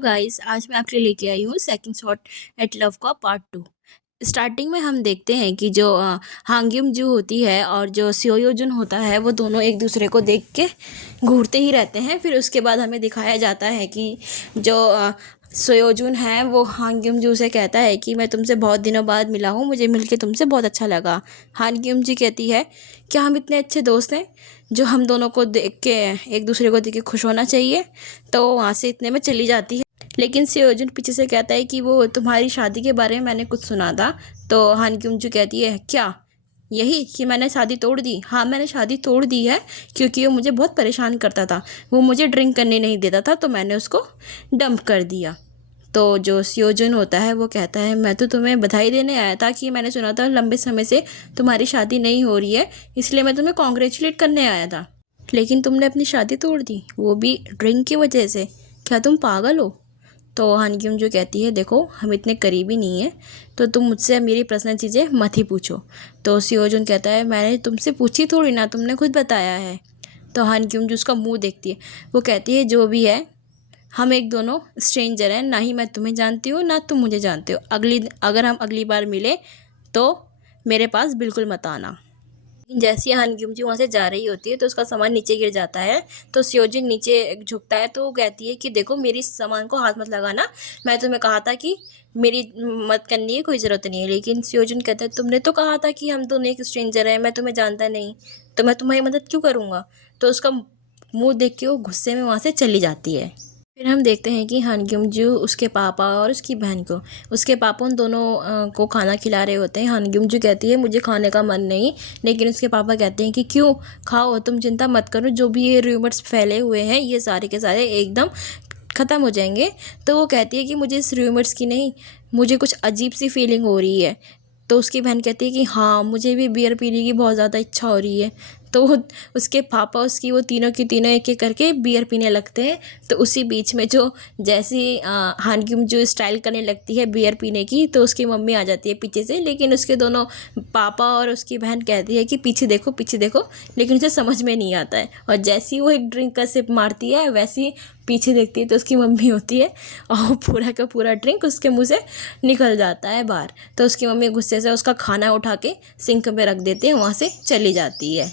Guys, आज मैं आपके लिए लेके आई हूँ सेकंड शॉट एट लव का पार्ट 2। स्टार्टिंग में हम देखते हैं कि जो हांग्युम जो होती है और जो स्योयो जुन होता है वो दोनों एक दूसरे को देख के घूरते ही रहते हैं। फिर उसके बाद हमें दिखाया जाता है कि जो स्योयो जुन है वो हांग्युम जू से कहता है कि मैं तुमसे बहुत दिनों बाद मिला हूँ, मुझे मिलके तुमसे बहुत अच्छा लगा। हांग्युम जी कहती है क्या हम इतने अच्छे दोस्त हैं जो हम दोनों को देख के एक दूसरे को देख के खुश होना चाहिए। तो वहाँ से इतने में चली जाती है। लेकिन सेओजुन पीछे से कहता है कि वो तुम्हारी शादी के बारे में मैंने कुछ सुना था। तो हान क्यूंजू कहती है क्या यही कि मैंने शादी तोड़ दी। हाँ, मैंने शादी तोड़ दी है क्योंकि वो मुझे बहुत परेशान करता था। वो मुझे ड्रिंक करने नहीं देता था तो मैंने उसको डंप कर दिया। तो जो सियोजुन होता है वो कहता है मैं तो तुम्हें बधाई देने आया था कि मैंने सुना था लंबे समय से तुम्हारी शादी नहीं हो रही है, इसलिए मैं तुम्हें कॉन्ग्रेचुलेट करने आया था। लेकिन तुमने अपनी शादी तोड़ दी, वो भी ड्रिंक की वजह से। क्या तुम पागल हो? तो हानग्यूम जो कहती है देखो हम इतने करीबी नहीं हैं तो तुम मुझसे मेरी पर्सनल चीज़ें मत ही पूछो। तो सियोजुन कहता है मैंने तुमसे पूछी थोड़ी ना, तुमने खुद बताया है। तो हानग्यूम जो उसका मुंह देखती है वो कहती है जो भी है हम एक दोनों स्ट्रेंजर हैं, ना ही मैं तुम्हें जानती हूँ ना तुम मुझे जानते हो। अगर हम अगली बार मिले तो मेरे पास बिल्कुल मत आना। जैसे ही हानग्यूम जी वहाँ से जा रही होती है तो उसका सामान नीचे गिर जाता है। तो सियोजिन नीचे झुकता है तो वो कहती है कि देखो मेरी सामान को हाथ मत लगाना, मैं तुम्हें कहा था कि मेरी मत करनी है, कोई ज़रूरत नहीं है। लेकिन सियोजिन कहता है तुमने तो कहा था कि हम दोनों एक स्ट्रेंजर हैं, मैं तुम्हें जानता नहीं तो मैं तुम्हारी मदद क्यों करूँगा। तो उसका मुँह देख के वो गुस्से में वहाँ से चली जाती है। फिर हम देखते हैं कि हानग्यूम-जू उसके पापा और उसकी बहन को, उसके पापा उन दोनों को खाना खिला रहे होते हैं। हानग्यूम-जू कहती है मुझे खाने का मन नहीं, लेकिन उसके पापा कहते हैं कि क्यों, खाओ, तुम चिंता मत करो, जो भी ये रूमर्स फैले हुए हैं ये सारे के सारे एकदम ख़त्म हो जाएंगे। तो वो कहती है कि मुझे इस रूमर्स की नहीं, मुझे कुछ अजीब सी फीलिंग हो रही है। तो उसकी बहन कहती है कि हाँ मुझे भी बियर पीने की बहुत ज़्यादा इच्छा हो रही है। तो उसके पापा उसकी वो तीनों की तीनों एक एक करके बियर पीने लगते हैं। तो उसी बीच में जो जैसी हानग्यूम जो स्टाइल करने लगती है बियर पीने की तो उसकी मम्मी आ जाती है पीछे से। लेकिन उसके दोनों पापा और उसकी बहन कहती है कि पीछे देखो पीछे देखो, लेकिन उसे समझ में नहीं आता है। और जैसी ही वो एक ड्रिंक का सिप मारती है वैसी पीछे देखती है तो उसकी मम्मी होती है और वो पूरा का पूरा ड्रिंक उसके मुंह से निकल जाता है बाहर। तो उसकी मम्मी गुस्से से उसका खाना उठा के सिंक पे रख देते हैं, वहाँ से चली जाती है।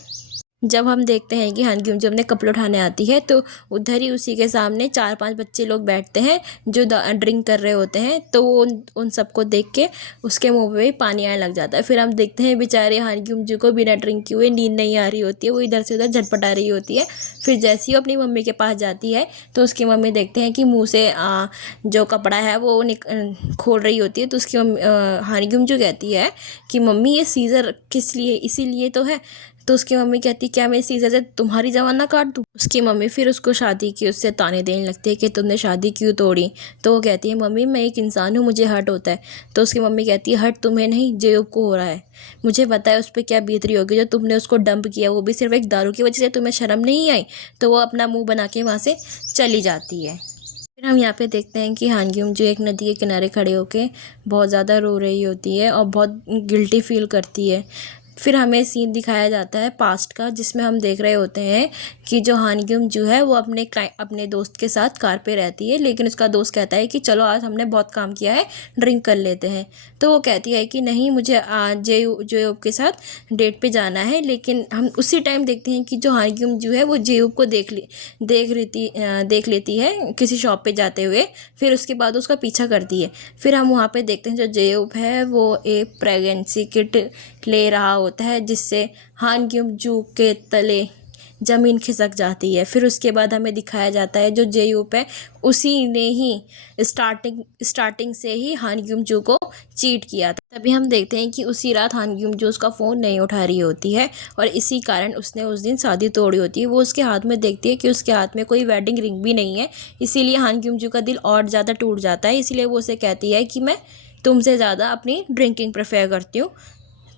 जब हम देखते हैं कि हानग्यूम जब अपने कपड़े उठाने आती है तो उधर ही उसी के सामने 4-5 बच्चे लोग बैठते हैं जो ड्रिंक कर रहे होते हैं। तो वो उन सबको देख के उसके मुंह में भी पानी आने लग जाता है। फिर हम देखते हैं बेचारे हानग्यूम जी को बिना ड्रिंक किए हुए नींद नहीं आ रही होती है, वो इधर से उधर झटपटा रही होती है। फिर जैसे ही अपनी मम्मी के पास जाती है तो उसकी मम्मी देखते हैं कि मुँह से जो कपड़ा है वो खोल रही होती है। तो उसकी हानग्यूम जो कहती है कि मम्मी ये सीज़र किस लिए, इसीलिए तो है। तो उसकी मम्मी कहती क्या मैं सीज़र से तुम्हारी जवान ना काट दूँ। उसकी मम्मी फिर उसको शादी की उससे ताने देने लगती है कि तुमने शादी क्यों तोड़ी। तो वो कहती है मम्मी मैं एक इंसान हूँ, मुझे हर्ट होता है। तो उसकी मम्मी कहती है हर्ट तुम्हें नहीं जेब को हो रहा है, मुझे पता है उस पर क्या बीत रही होगी जो तुमने उसको डंप किया, वो भी सिर्फ एक दारू की वजह से। तुम्हें शर्म नहीं आई। तो वो अपना मुँह बना के वहाँ से चली जाती है। फिर हम यहाँ पे देखते हैं कि हानग्यूम जो एक नदी के किनारे खड़े होके बहुत ज़्यादा रो रही होती है और बहुत गिल्टी फील करती है। फिर हमें सीन दिखाया जाता है पास्ट का जिसमें हम देख रहे होते हैं कि जो हानग्यूम जो है वो अपने दोस्त के साथ कार पे रहती है। लेकिन उसका दोस्त कहता है कि चलो आज हमने बहुत काम किया है, ड्रिंक कर लेते हैं। तो वो कहती है कि नहीं मुझे जेयूब के साथ डेट पे जाना है। लेकिन हम उसी टाइम देखते हैं कि जो हानग्यूम जो है वो जेयूब को देख लेती है किसी शॉप पे जाते हुए। फिर उसके बाद उसका पीछा करती है। फिर हम वहाँ पे देखते हैं जो जेयूब है वो एक प्रेगनेंसी किट ले रहा होता है जिससे हानग्यूम जू के तले ज़मीन खिसक जाती है। फिर उसके बाद हमें दिखाया जाता है जो जेयूप है उसी ने ही स्टार्टिंग से ही हानग्यूम जू को चीट किया था। तभी हम देखते हैं कि उसी रात हानग्यूम जू उसका फ़ोन नहीं उठा रही होती है और इसी कारण उसने उस दिन शादी तोड़ी होती है। वो उसके हाथ में देखती है कि उसके हाथ में कोई वेडिंग रिंग भी नहीं है, इसीलिए हानग्यूम जू का दिल और ज़्यादा टूट जाता है। इसलिए वो उसे कहती है कि मैं तुमसे ज़्यादा अपनी ड्रिंकिंग प्रेफर करती हूँ।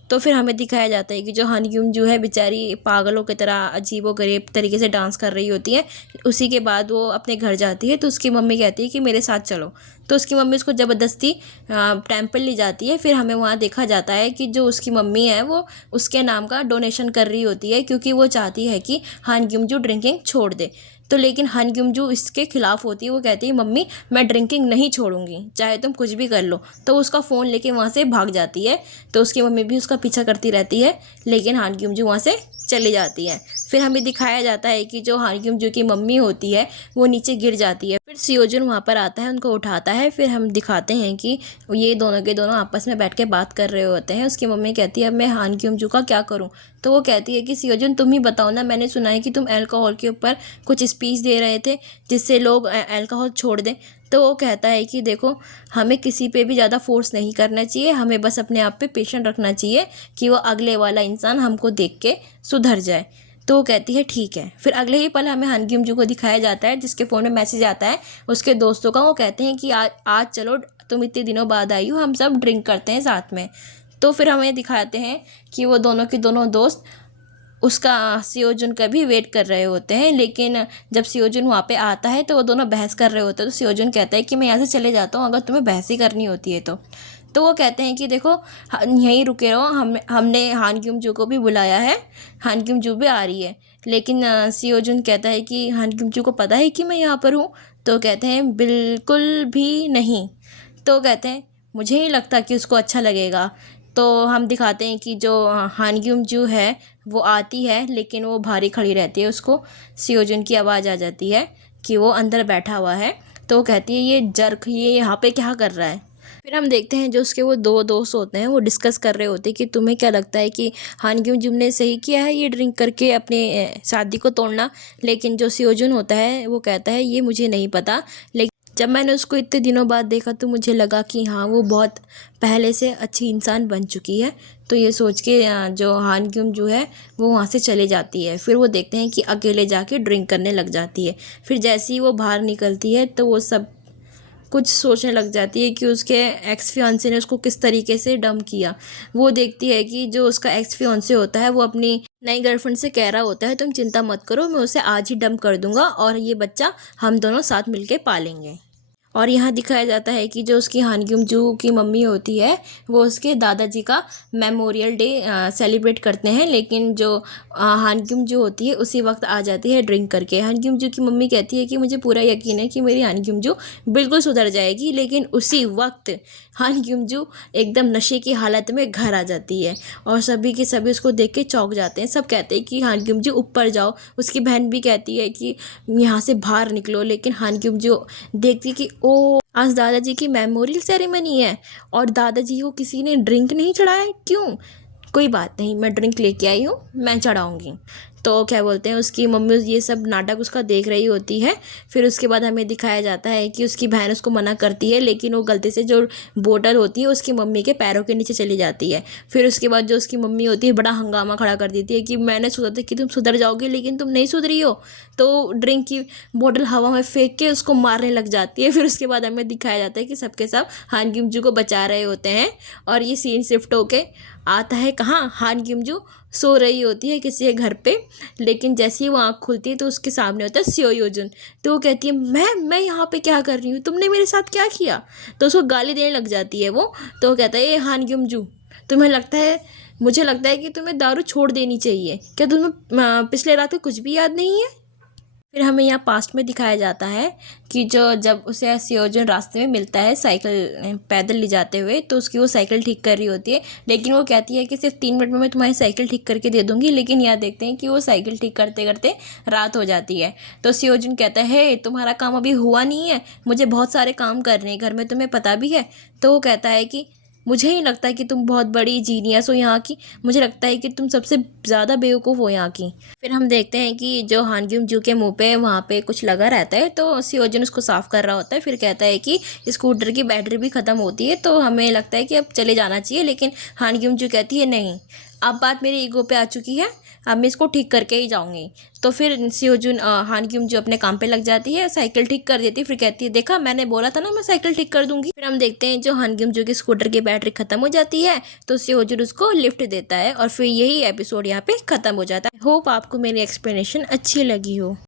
तो फिर हमें दिखाया जाता है कि जो हानग्यूम जो है बेचारी पागलों की तरह अजीबोगरीब तरीके से डांस कर रही होती है। उसी के बाद वो अपने घर जाती है तो उसकी मम्मी कहती है कि मेरे साथ चलो। तो उसकी मम्मी उसको ज़बरदस्ती टेंपल ले जाती है। फिर हमें वहाँ देखा जाता है कि जो उसकी मम्मी है वो उसके नाम का डोनेशन कर रही होती है क्योंकि वो चाहती है कि हानग्यूम जो ड्रिंकिंग छोड़ दे। तो लेकिन हान ग्युम-जू इसके खिलाफ होती है। वो कहती है मम्मी मैं ड्रिंकिंग नहीं छोड़ूंगी, चाहे तुम कुछ भी कर लो। तो उसका फ़ोन लेके वहाँ से भाग जाती है। तो उसकी मम्मी भी उसका पीछा करती रहती है, लेकिन हान ग्युम-जू वहाँ से चली जाती है। फिर हमें दिखाया जाता है कि जो हान ग्युम-जू की मम्मी होती है वो नीचे गिर जाती है। फिर सियोजुन वहाँ पर आता है, उनको उठाता है। फिर हम दिखाते हैं कि ये दोनों के दोनों आपस में बैठ के बात कर रहे होते हैं। उसकी मम्मी कहती है अब मैं हान ग्युम-जू का क्या करूँ। तो वो कहती है कि सियोजुन तुम ही बताओ ना, मैंने सुना है कि तुम अल्कोहल के ऊपर कुछ स्पीच दे रहे थे जिससे लोग अल्कोहल छोड़ दें। तो वो कहता है कि देखो हमें किसी पे भी ज़्यादा फोर्स नहीं करना चाहिए, हमें बस अपने आप पे पेशेंट रखना चाहिए कि वो अगले वाला इंसान हमको देख के सुधर जाए। तो वो कहती है ठीक है। फिर अगले ही पल हमें हान ग्युम-जू को दिखाया जाता है जिसके फ़ोन में मैसेज आता है उसके दोस्तों का। वो कहते हैं कि आज चलो, तुम इतने दिनों बाद आई हो, हम सब ड्रिंक करते हैं साथ में। तो फिर हमें दिखाते हैं कि वो दोनों के दोनों दोस्त उसका सियोजुन का भी वेट कर रहे होते हैं। लेकिन जब सियोजुन वहाँ पे आता है तो वो दोनों बहस कर रहे होते हैं। तो सियोजुन कहता है कि मैं यहाँ से चले जाता हूँ अगर तुम्हें बहस ही करनी होती है तो वो कहते हैं कि देखो यहीं रुके रहो, हमने हान ग्युम-जू को भी बुलाया है, हान ग्युम-जू भी आ रही है। लेकिन सियोजुन कहता है कि हान ग्युम-जू को पता है कि मैं यहाँ पर हूँ। तो कहते हैं बिल्कुल भी नहीं। तो कहते हैं मुझे नहीं लगता कि उसको अच्छा लगेगा। तो हम दिखाते हैं कि जो हान ग्युम-जू है वो आती है, लेकिन वो भारी खड़ी रहती है। उसको सियोजुन की आवाज़ आ जाती है कि वो अंदर बैठा हुआ है। तो वो कहती है ये जर्क ये यहाँ पे क्या कर रहा है। फिर हम देखते हैं जो उसके वो दो दोस्त होते हैं वो डिस्कस कर रहे होते हैं कि तुम्हें क्या लगता है कि हान ग्युम-जू ने सही किया है ये ड्रिंक करके अपने शादी को तोड़ना। लेकिन जो सियोजुन होता है वो कहता है ये मुझे नहीं पता, लेकिन जब मैंने उसको इतने दिनों बाद देखा तो मुझे लगा कि हाँ वो बहुत पहले से अच्छी इंसान बन चुकी है। तो ये सोच के जो हान ग्युम-जू है वो वहाँ से चले जाती है। फिर वो देखते हैं कि अकेले जाके ड्रिंक करने लग जाती है। फिर जैसे ही वो बाहर निकलती है तो वो सब कुछ सोचने लग जाती है कि उसके एक्स फियांसे ने उसको किस तरीके से डंप किया। वो देखती है कि जो उसका एक्स फियांसे होता है वो अपनी नई गर्लफ्रेंड से कह रहा होता है तुम चिंता मत करो, मैं उसे आज ही डंप कर दूंगा और ये बच्चा हम दोनों साथ मिलके पालेंगे। और यहाँ दिखाया जाता है कि जो उसकी हान ग्युम-जू की मम्मी होती है वो उसके दादाजी का मेमोरियल डे सेलिब्रेट करते हैं। लेकिन जो हान ग्युम-जू होती है उसी वक्त आ जाती है ड्रिंक करके। हान ग्युम-जू की मम्मी कहती है कि मुझे पूरा यकीन है कि मेरी हान ग्युम-जू बिल्कुल सुधर जाएगी। लेकिन उसी वक्त हान ग्युम-जू एकदम नशे की हालत में घर आ जाती है और सभी के सभी उसको देख के चौंक जाते हैं। सब कहते हैं कि हान ग्युम-जू ऊपर जाओ। उसकी बहन भी कहती है कि यहाँ से बाहर निकलो। लेकिन हान ग्युम-जू देखती कि ओ आज दादाजी की मेमोरियल सेरेमनी है और दादाजी को किसी ने ड्रिंक नहीं चढ़ाया, क्यों? कोई बात नहीं, मैं ड्रिंक लेके आई हूँ, मैं चढ़ाऊँगी। तो क्या बोलते हैं उसकी मम्मी ये सब नाटक उसका देख रही होती है। फिर उसके बाद हमें दिखाया जाता है कि उसकी बहन उसको मना करती है, लेकिन वो गलती से जो बोतल होती है उसकी मम्मी के पैरों के नीचे चली जाती है। फिर उसके बाद जो उसकी मम्मी होती है बड़ा हंगामा खड़ा कर देती है कि मैंने सोचा था कि तुम सुधर जाओगे लेकिन तुम नहीं सुधरी हो। तो ड्रिंक की बोतल हवा में फेंक के उसको मारने लग जाती है। फिर उसके बाद हमें दिखाया जाता है कि सबके सब हान ग्युम-जू को बचा रहे होते हैं और ये सीन शिफ्ट होके आता है कहाँ, हान ग्युम-जू सो रही होती है किसी के घर पे। लेकिन जैसे ही वो आँख खुलती है तो उसके सामने होता है सियोजुन। तो वो कहती है मैं यहाँ पे क्या कर रही हूँ, तुमने मेरे साथ क्या किया। तो उसको गाली देने लग जाती है वो। तो वो कहता है ये हान ग्युम-जू तुम्हें लगता है, मुझे लगता है कि तुम्हें दारू छोड़ देनी चाहिए, क्या तुम्हें पिछले रात का कुछ भी याद नहीं है। फिर हमें यहाँ पास्ट में दिखाया जाता है कि जो जब उसे सियोजुन रास्ते में मिलता है साइकिल पैदल ले जाते हुए, तो उसकी वो साइकिल ठीक कर रही होती है। लेकिन वो कहती है कि सिर्फ 3 मिनट में मैं तुम्हारी साइकिल ठीक करके दे दूँगी। लेकिन यहाँ देखते हैं कि वो साइकिल ठीक करते करते रात हो जाती है। तो सियोजुन कहता है हे तुम्हारा काम अभी हुआ नहीं है, मुझे बहुत सारे काम करने हैं घर में, तुम्हें पता भी है। तो वो कहता है कि मुझे ही लगता है कि तुम बहुत बड़ी जीनियस हो यहाँ की, मुझे लगता है कि तुम सबसे ज़्यादा बेवकूफ़ हो यहाँ की। फिर हम देखते हैं कि जो हान ग्युम-जू के मुंह पे वहाँ पे कुछ लगा रहता है। तो सियोजुन उसको साफ़ कर रहा होता है। फिर कहता है कि स्कूटर की बैटरी भी ख़त्म होती है, तो हमें लगता है कि अब चले जाना चाहिए। लेकिन हान ग्युम-जू कहती है नहीं, अब बात मेरी ईगो पे आ चुकी है, अब मैं इसको ठीक करके ही जाऊँगी। तो फिर सियोजुन हान ग्युम-जू अपने काम पे लग जाती है, साइकिल ठीक कर देती है। फिर कहती है देखा मैंने बोला था ना मैं साइकिल ठीक कर दूंगी। फिर हम देखते हैं जो हान ग्युम-जू की स्कूटर की बैटरी खत्म हो जाती है तो सियोजुन उसको लिफ्ट देता है और फिर यही एपिसोड यहाँ पे ख़त्म हो जाता है। होप आपको मेरी एक्सप्लेनेशन अच्छी लगी हो।